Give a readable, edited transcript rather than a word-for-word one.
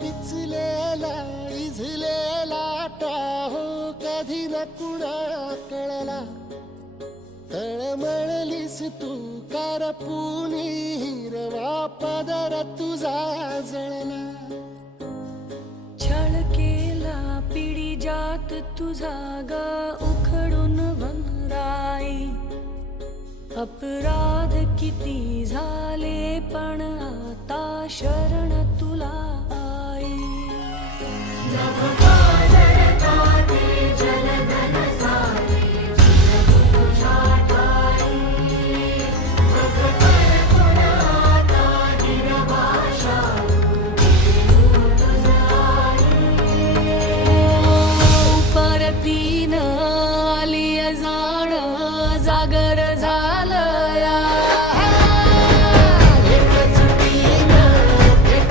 पिचलेला इझलेला Tahoe कधी न कुणा कळला तळमळलीस तू करपुनी हिरवा पदर तुझा जळला छळ केला पिढी जात तुझा ग उखडून वनराई अपराध किती झाले पण आता शरण